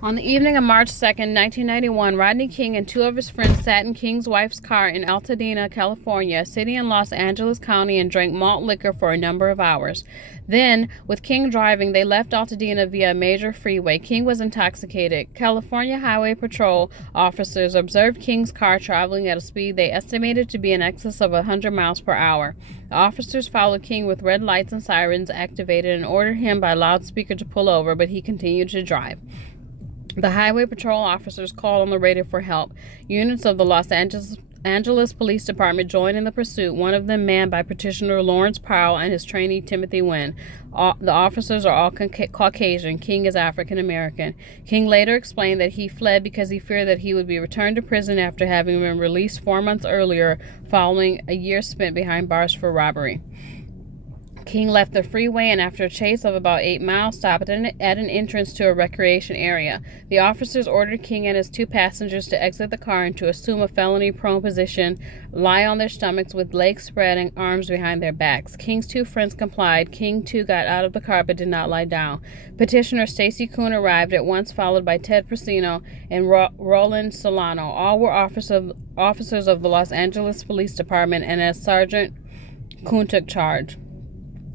On the evening of March 2nd, 1991, Rodney King and two of his friends sat in King's wife's car in Altadena, California, a city in Los Angeles County, and drank malt liquor for a number of hours. Then, with King driving, they left Altadena via a major freeway. King was intoxicated. California Highway Patrol officers observed King's car traveling at a speed they estimated to be in excess of 100 miles per hour. The officers followed King with red lights and sirens activated and ordered him by loudspeaker to pull over, but he continued to drive. The highway patrol officers called on the radio for help. Units of the Los Angeles Police Department joined in the pursuit, one of them manned by Petitioner Lawrence Powell and his trainee Timothy Wynn. The officers are all Caucasian. King is African American. King later explained that he fled because he feared that he would be returned to prison after having been released 4 months earlier following a year spent behind bars for robbery. King left the freeway and after a chase of about 8 miles stopped at an entrance to a recreation area. The officers ordered King and his two passengers to exit the car and to assume a felony-prone position, lie on their stomachs with legs spread and arms behind their backs. King's two friends complied. King, too, got out of the car but did not lie down. Petitioner Stacy Kuhn arrived at once, followed by Ted Persino and Roland Solano. All were officers of the Los Angeles Police Department, and as Sergeant, Kuhn took charge.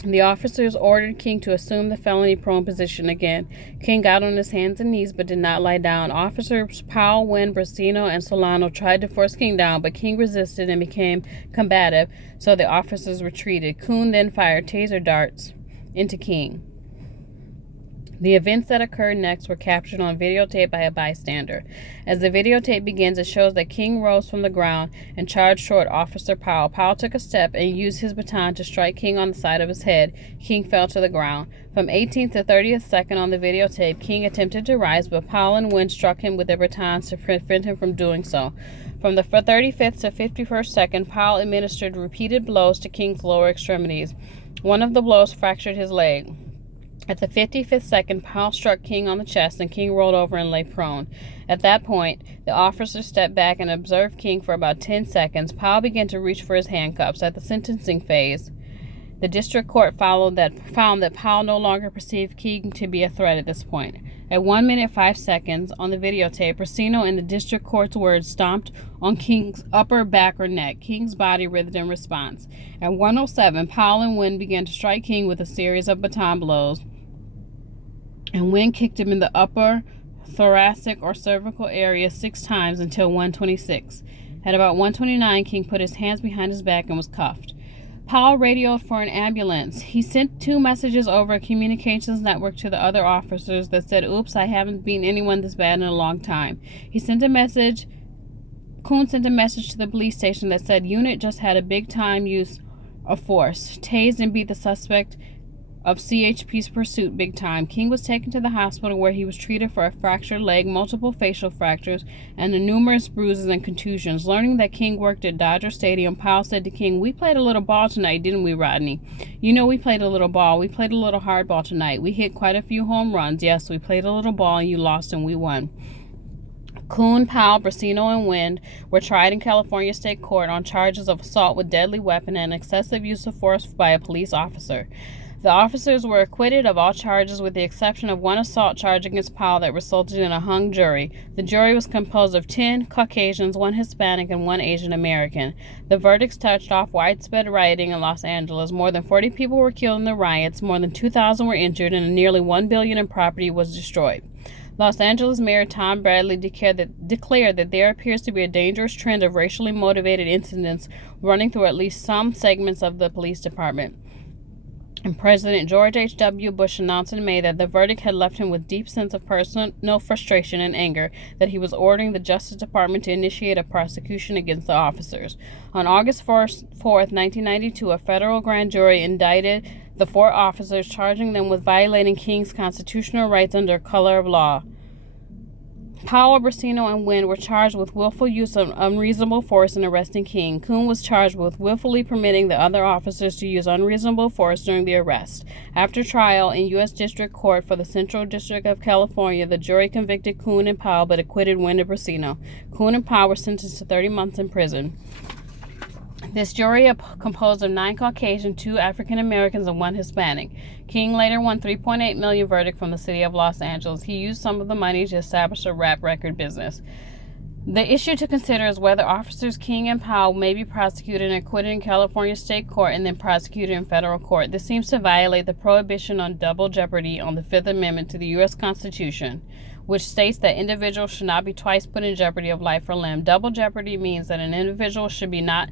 The officers ordered King to assume the felony-prone position again. King got on his hands and knees but did not lie down. Officers Powell, Wynn, Brasino, and Solano tried to force King down, but King resisted and became combative, so the officers retreated. Kuhn then fired taser darts into King. The events that occurred next were captured on videotape by a bystander. As the videotape begins, it shows that King rose from the ground and charged toward Officer Powell. Powell took a step and used his baton to strike King on the side of his head. King fell to the ground. From 18th to 30th second on the videotape, King attempted to rise, but Powell and Wynn struck him with their batons to prevent him from doing so. From the 35th to 51st second, Powell administered repeated blows to King's lower extremities. One of the blows fractured his leg. At the 55th second, Powell struck King on the chest, and King rolled over and lay prone. At that point, the officer stepped back and observed King for about 10 seconds. Powell began to reach for his handcuffs. At the sentencing phase, the district court found that Powell no longer perceived King to be a threat at this point. At 1 minute 5 seconds on the videotape, Persino, in the district court's words, stomped on King's upper back or neck. King's body writhed in response. At 1:07, Powell and Wynn began to strike King with a series of baton blows, and Wynn kicked him in the upper thoracic or cervical area 6 times until 1:26. At about 1:29, King put his hands behind his back and was cuffed. Powell radioed for an ambulance. He sent 2 messages over a communications network to the other officers that said, "Oops, I haven't beaten anyone this bad in a long time." Kuhn sent a message to the police station that said, "Unit just had a big time use of force. Tased and beat the suspect of CHP's pursuit big time." King was taken to the hospital where he was treated for a fractured leg, multiple facial fractures, and the numerous bruises and contusions. Learning that King worked at Dodger Stadium, Powell said to King, "We played a little ball tonight, didn't we, Rodney?" "You know we played a little ball. We played a little hardball tonight. We hit quite a few home runs. Yes, we played a little ball and you lost and we won." Kuhn, Powell, Brasino, and Wynn were tried in California State Court on charges of assault with deadly weapon and excessive use of force by a police officer. The officers were acquitted of all charges with the exception of one assault charge against Powell that resulted in a hung jury. The jury was composed of 10 Caucasians, 1 Hispanic, and 1 Asian American. The verdicts touched off widespread rioting in Los Angeles. More than 40 people were killed in the riots, more than 2,000 were injured, and nearly $1 billion in property was destroyed. Los Angeles Mayor Tom Bradley declared that there appears to be a dangerous trend of racially motivated incidents running through at least some segments of the police department. And President George H.W. Bush announced in May that the verdict had left him with deep sense of personal frustration and anger, that he was ordering the Justice Department to initiate a prosecution against the officers. On August 4th, 1992, a federal grand jury indicted the 4 officers, charging them with violating King's constitutional rights under color of law. Powell, Brasino, and Wynn were charged with willful use of unreasonable force in arresting King. Kuhn was charged with willfully permitting the other officers to use unreasonable force during the arrest. After trial in U.S. District Court for the Central District of California, the jury convicted Kuhn and Powell but acquitted Wynn and Brasino. Kuhn and Powell were sentenced to 30 months in prison. This jury composed of 9 Caucasian, 2 African Americans, and 1 Hispanic. King later won $3.8 million verdict from the city of Los Angeles. He used some of the money to establish a rap record business. The issue to consider is whether officers King and Powell may be prosecuted and acquitted in California state court and then prosecuted in federal court. This seems to violate the prohibition on double jeopardy on the Fifth Amendment to the U.S. Constitution, which states that individuals should not be twice put in jeopardy of life or limb. Double jeopardy means that an individual should be not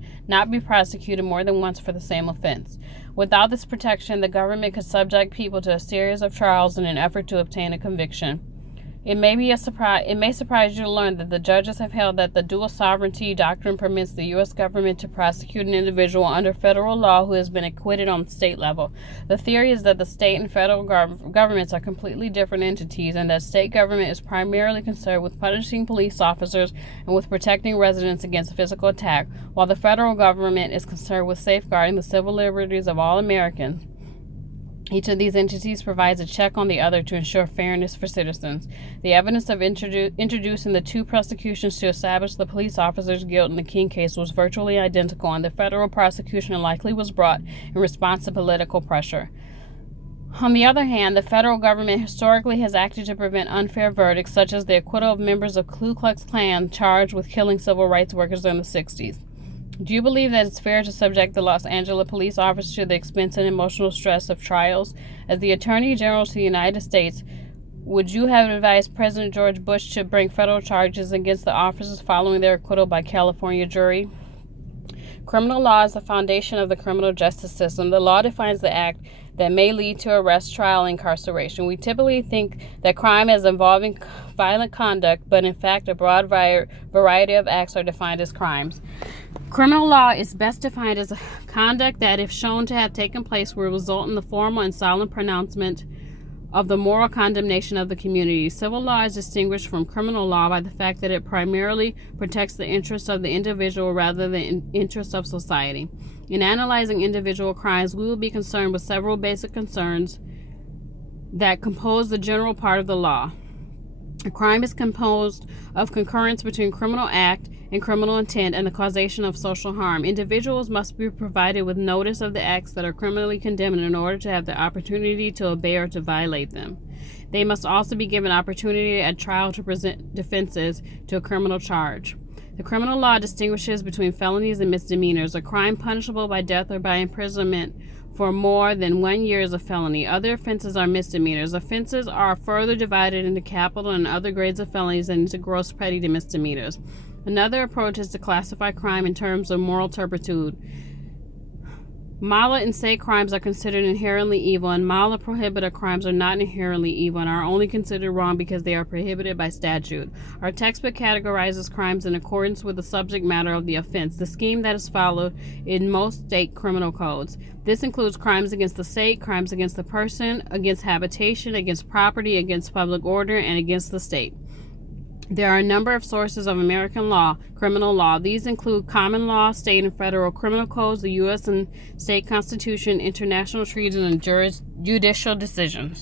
be prosecuted more than once for the same offense. Without this protection, the government could subject people to a series of trials in an effort to obtain a conviction. It may surprise you to learn that the judges have held that the dual sovereignty doctrine permits the U.S. government to prosecute an individual under federal law who has been acquitted on the state level. The theory is that the state and federal governments are completely different entities, and that state government is primarily concerned with punishing police officers and with protecting residents against physical attack, while the federal government is concerned with safeguarding the civil liberties of all Americans. Each of these entities provides a check on the other to ensure fairness for citizens. The evidence of introducing the 2 prosecutions to establish the police officer's guilt in the King case was virtually identical, and the federal prosecution likely was brought in response to political pressure. On the other hand, the federal government historically has acted to prevent unfair verdicts, such as the acquittal of members of Ku Klux Klan charged with killing civil rights workers in the 60s. Do you believe that it's fair to subject the Los Angeles police officers to the expense and emotional stress of trials? As the Attorney General of the United States, would you have advised President George Bush to bring federal charges against the officers following their acquittal by California jury? Criminal law is the foundation of the criminal justice system. The law defines the act that may lead to arrest, trial, and incarceration. We typically think that crime as involving violent conduct, but in fact a broad variety of acts are defined as crimes. Criminal law is best defined as a conduct that, if shown to have taken place, will result in the formal and solemn pronouncement of the moral condemnation of the community. Civil law is distinguished from criminal law by the fact that it primarily protects the interests of the individual rather than the interests of society. In analyzing individual crimes, we will be concerned with several basic concerns that compose the general part of the law. A crime is composed of concurrence between criminal act and criminal intent and the causation of social harm. Individuals must be provided with notice of the acts that are criminally condemned in order to have the opportunity to obey or to violate them. They must also be given opportunity at trial to present defenses to a criminal charge. The criminal law distinguishes between felonies and misdemeanors. A crime punishable by death or by imprisonment for more than 1 year is a felony. Other offenses are misdemeanors. Offenses are further divided into capital and other grades of felonies and into gross petty misdemeanors. Another approach is to classify crime in terms of moral turpitude. Mala and se crimes are considered inherently evil, and mala prohibita crimes are not inherently evil and are only considered wrong because they are prohibited by statute. Our textbook categorizes crimes in accordance with the subject matter of the offense, the scheme that is followed in most state criminal codes. This includes crimes against the state, crimes against the person, against habitation, against property, against public order, and against the state. There are a number of sources of American law, criminal law. These include common law, state and federal criminal codes, the U.S. and state constitution, international treaties, and judicial decisions.